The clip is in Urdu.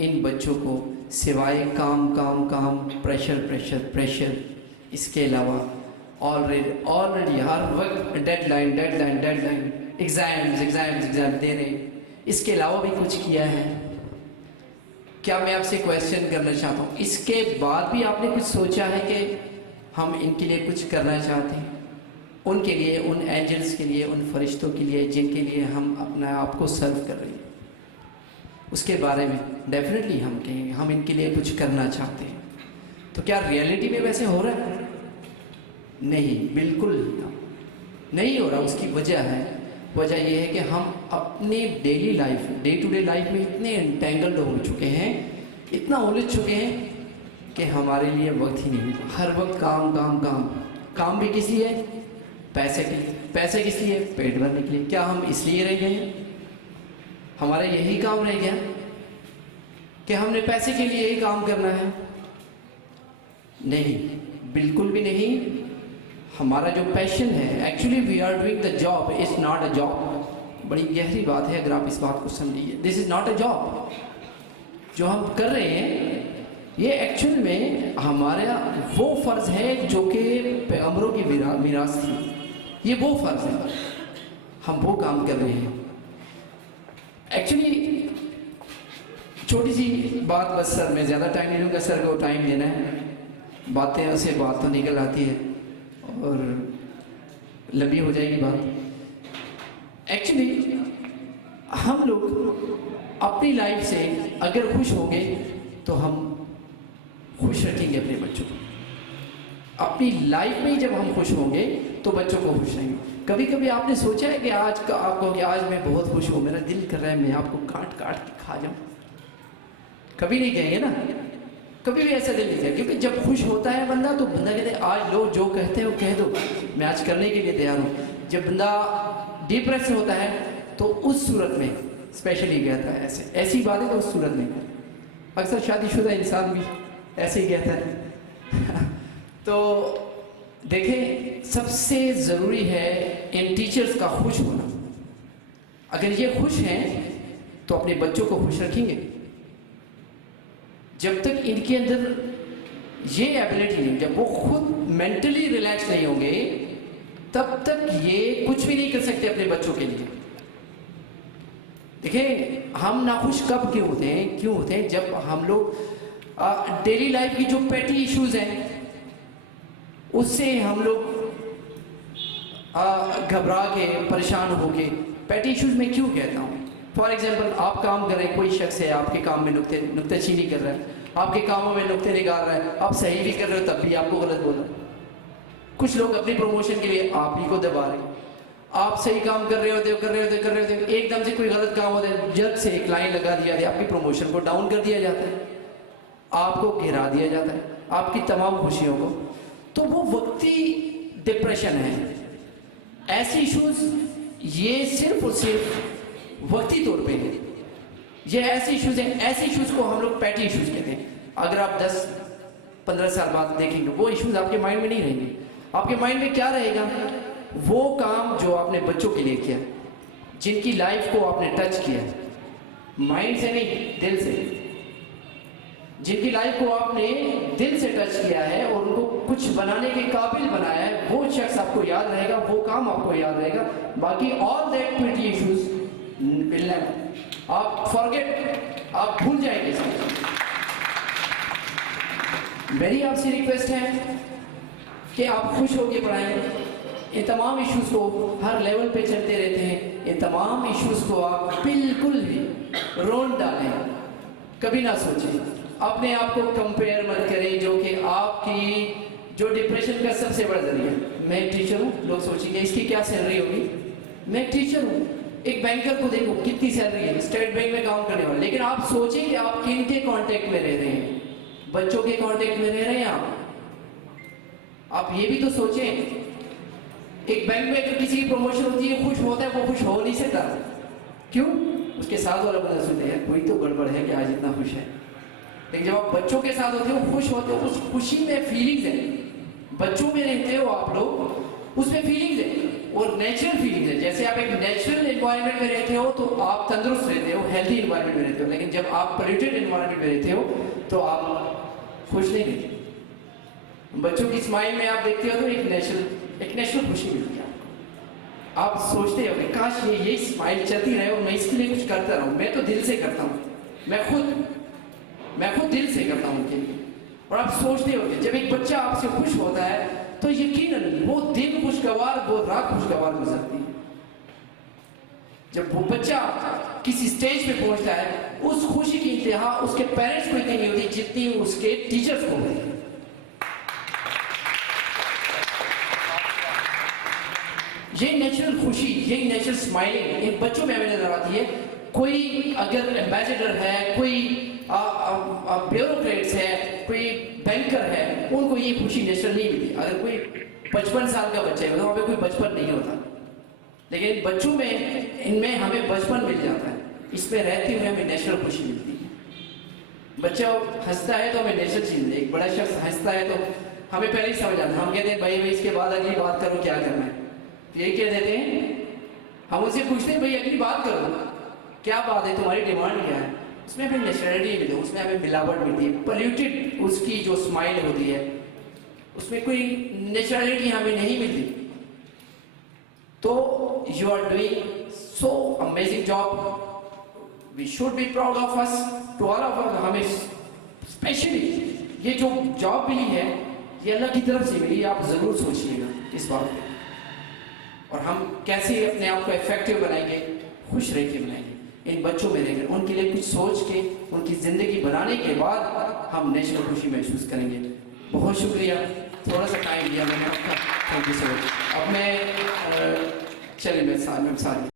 ان بچوں کو سوائے کام کام کام پریشر پریشر پریشر اس کے علاوہ آلریڈی ہر وقت ڈیڈ لائن ایگزام دے رہے ہیں، اس کے علاوہ بھی کچھ کیا ہے کیا؟ میں آپ سے کویسچن کرنا چاہتا ہوں، اس کے بعد بھی آپ نے کچھ سوچا ہے کہ ہم ان کے لیے کچھ کرنا چاہتے ہیں، ان کے لیے، ان اینجلس کے لیے، ان فرشتوں کے لیے جن کے لیے ہم اپنا آپ کو سرو کر رہے ہیں، اس کے بارے میں ڈیفینیٹلی ہم کہیں گے ہم ان کے لیے کچھ کرنا چاہتے ہیں؟ تو کیا ریئلٹی میں ویسے ہو رہا ہے؟ نہیں، بالکل نہیں ہو رہا۔ اس کی وجہ یہ ہے کہ ہم اپنے daily life, day to day life میں اتنے انٹینگلڈ ہو چکے ہیں، اتنا الجھ چکے ہیں کہ ہمارے لیے وقت ہی نہیں ملتا۔ ہر وقت کام کام کام، کام بھی کس لیے؟ پیسے کے لیے۔ پیسے کس لیے؟ پیٹ بھرنے کے لیے۔ کیا ہم اس لیے رہ گئے ہیں؟ ہمارا یہی کام رہ گیا کہ ہم نے پیسے کے لیے ہی کام کرنا ہے؟ نہیں، بالکل بھی نہیں۔ ہمارا جو پیشن ہے، actually we are doing the job, it's not a job. بڑی گہری بات ہے اگر آپ اس بات کو سمجھیے، دس از ناٹ اے جاب۔ جو ہم کر رہے ہیں یہ ایکچوئل میں ہمارا وہ فرض ہے جو کہ پیغمبروں کی میراث تھی، یہ وہ فرض ہے، ہم وہ کام کر رہے ہیں۔ ایکچولی چھوٹی سی بات بس سر، میں زیادہ ٹائم نہیں لوں گا، سر کو ٹائم دینا ہے، باتیں سے بات تو نکل آتی ہے اور لمبی ہو جائے گی بات۔ ایکچولی ہم لوگ اپنی لائف سے اگر خوش ہوں گے تو ہم خوش رکھیں گے اپنے بچوں کو۔ اپنی لائف میں جب ہم خوش ہوں گے تو بچوں کو خوش رہیں گے۔ کبھی کبھی آپ نے سوچا ہے کہ آج کا آپ کو کہ آج میں بہت خوش ہوں، میرا دل کر رہا ہے میں آپ کو کاٹ کاٹ کے کھا جاؤں؟ کبھی نہیں کہیں گے نا، کبھی بھی ایسا دل نہیں ہے، کیونکہ جب خوش ہوتا ہے بندہ تو بندہ کہتے ہیں آج لو جو کہتے ہو کہہ دو، میں آج کرنے کے لیے تیار ہوں۔ جب بندہ ڈپریس ہوتا ہے تو اس صورت میں اسپیشلی کہتا ہے ایسی باتیں، تو اس صورت میں اکثر شادی شدہ انسان بھی ایسے ہی کہتا ہے۔ تو دیکھیں، سب سے ضروری ہے ان ٹیچرز کا خوش ہونا۔ اگر یہ خوش ہیں تو اپنے بچوں کو خوش رکھیں گے۔ جب تک ان کے اندر یہ ایبلٹی نہیں، جب وہ خود مینٹلی ریلیکس نہیں ہوں گے تب تک یہ کچھ بھی نہیں کر سکتے اپنے بچوں کے لیے۔ دیکھیں، ہم ناخوش کب کیوں ہوتے ہیں جب ہم لوگ ڈیلی لائف کی جو پیٹی ایشوز ہیں اس سے ہم لوگ گھبرا کے پریشان ہو کے، پیٹی ایشوز میں کیوں کہتا ہوں، فار ایگزامپل آپ کام کر رہے ہیں، کوئی شخص ہے آپ کے کام میں نکتہ چینی کر رہا ہے، آپ کے کاموں میں نکتے نکال رہا ہے، آپ صحیح بھی کر رہے ہو تب بھی آپ کو غلط بول رہا ہے۔ کچھ لوگ اپنی پروموشن کے لیے آپ ہی کو دبا رہے ہیں، آپ صحیح کام کر رہے ہوتے ایک دم سے کوئی غلط کام ہوتا ہے، جلد سے ایک لائن لگا دیا جاتی ہے، آپ کی پروموشن کو ڈاؤن کر دیا جاتا ہے، آپ کو گھرا دیا جاتا ہے، آپ کی تمام خوشیوں کو۔ تو وہ وقتی ڈپریشن ہے، ایسے ایشوز یہ صرف اور صرف وقتی طور پہ ہیں، یہ ایسے ایشوز ہیں، ایسے ایشوز کو ہم لوگ پیٹی ایشوز کہتے ہیں۔ اگر آپ 10-15 سال بعد دیکھیں گے وہ ایشوز آپ کے مائنڈ میں نہیں رہیں گے۔ آپ کے مائنڈ میں کیا رہے گا؟ وہ کام جو آپ نے بچوں کے لیے کیا، جن کی لائف کو آپ نے ٹچ کیا، مائنڈ سے نہیں دل سے، جن کی لائف کو آپ نے دل سے ٹچ کیا ہے اور ان کو کچھ بنانے کے قابل بنایا ہے، وہ شخص آپ کو یاد رہے گا، وہ کام آپ کو یاد رہے گا۔ باقی all that petty issues will never، آپ forget، آپ بھول جائیں گے۔ میری آپ سے ریکویسٹ ہے کہ آپ خوش ہو کے پڑھائیں۔ ان تمام ایشوز کو ہر لیول پہ چلتے رہتے ہیں، ان تمام ایشوز کو آپ بالکل بھی رون ڈالیں، کبھی نہ سوچیں، اپنے آپ کو کمپیئر مت کریں، جو کہ آپ کی جو ڈپریشن کا سب سے بڑا ذریعہ ہے۔ میں ایک ٹیچر ہوں، لوگ سوچیں گے اس کی کیا سیلری ہوگی، میں ایک ٹیچر ہوں، ایک بینکر کو دیکھو کتنی سیلری ہے، اسٹیٹ بینک میں کام کرنے والا، لیکن آپ سوچیں کہ آپ کن کے کانٹیکٹ میں رہ رہے ہیں، بچوں کے کانٹیکٹ میں رہ رہے ہیں آپ یہ بھی تو سوچیں۔ ایک بینک میں اگر کسی کی پروموشن ہوتی ہے، خوش ہوتا ہے، وہ خوش ہو نہیں سکتا، کیوں؟ اس کے ساتھ والا بندہ سنتے ہیں کوئی تو گڑبڑ ہے کہ آج اتنا خوش ہے۔ لیکن جب آپ بچوں کے ساتھ ہوتے ہو، خوش ہوتے ہو، اس خوشی میں فیلنگز ہیں، بچوں میں رہتے ہو آپ لوگ، اس میں فیلنگز ہیں۔ اور نیچرل فیلنگ ہے. جیسے آپ ایک نیچرل انوائرمنٹ میں رہتے ہو تو آپ تندرست رہتے ہو, ہیلدی انوائرمنٹ میں رہتے ہو, لیکن جب آپ پولیوٹیڈ انوائرمنٹ میں رہتے ہو تو آپ خوش نہیں رہتے. بچوں کی اسمائل میں آپ دیکھتے ہو تو ایک نیچرل خوشی ملتی ہے آپ کو. آپ سوچتے ہو کہ کاش یہ اسمائل چلتی رہے اور میں اس کے لیے کچھ کرتا رہوں. میں تو دل سے کرتا ہوں, میں خود دل سے کرتا ہوں ان کے لیے. اور آپ سوچتے ہو کہ جب ایک بچہ آپ سے خوش ہوتا ہے تو یقیناً وہ دن خوشگوار, وہ رات خوشگوار گزرتی ہے. جب وہ بچہ کسی سٹیج پہ پہنچتا ہے, اس خوشی کی انتہا اس کے پیرنٹس کو اتنی نہیں ہوتی جتنی اس کے ٹیچرز کو ہوتی ہے. یہ نیچرل خوشی, یہی نیچرل اسمائلنگ ایک بچوں میں ہمیں نظر آتی ہے. کوئی اگر ایمبیسڈر ہے, کوئی بیوروکریٹس ہے, کوئی بینکر ہے, ان کو یہ خوشی نیچرل نہیں ملتی. اگر کوئی 55 سال کا بچہ ہے تو وہاں پہ کوئی بچپن نہیں ہوتا, لیکن بچوں میں ان میں ہمیں بچپن مل جاتا ہے. اس میں رہتے ہوئے ہمیں نیچرل خوشی ملتی ہے. بچہ ہنستا ہے تو ہمیں نیچرل چیز ملتی ہے. ایک بڑا شخص ہنستا ہے تو ہمیں پہلے ہی سمجھ آتا ہے. ہم کہتے ہیں بھائی اس کے بعد اگلی بات کرو, کیا کرنا ہے. یہ کہہ دیتے ہیں, ہم اسے پوچھتے ہیں بھائی اگلی بات کرو, کیا بات ہے, تمہاری ڈیمانڈ کیا ہے. اس میں ہمیں نیچرلٹی ملتی ہے, اس میں ہمیں ملاوٹ ملتی ہے. پولیوٹیڈ اس کی جو اسمائل ہوتی ہے اس میں کوئی نیچرلٹی ہمیں نہیں ملتی. تو you are doing so amazing job, we should be proud of us, to all of us. ہمیں اسپیشلی یہ جو جاب ملی ہے یہ اللہ کی طرف سے ملی. آپ ضرور سوچیے گا اس بات پہ, اور ہم کیسے اپنے آپ کو افیکٹو بنائیں گے, خوش رہ کے بنائیں گے. ان بچوں میں رہ کر ان کے لیے کچھ سوچ کے ان کی زندگی بنانے کے بعد ہم نیچرل خوشی محسوس کریں گے. بہت شکریہ, تھوڑا سا ٹائم دیا میں نے آپ کا. تھینک یو سو مچ. اب میں چلیں میں ساری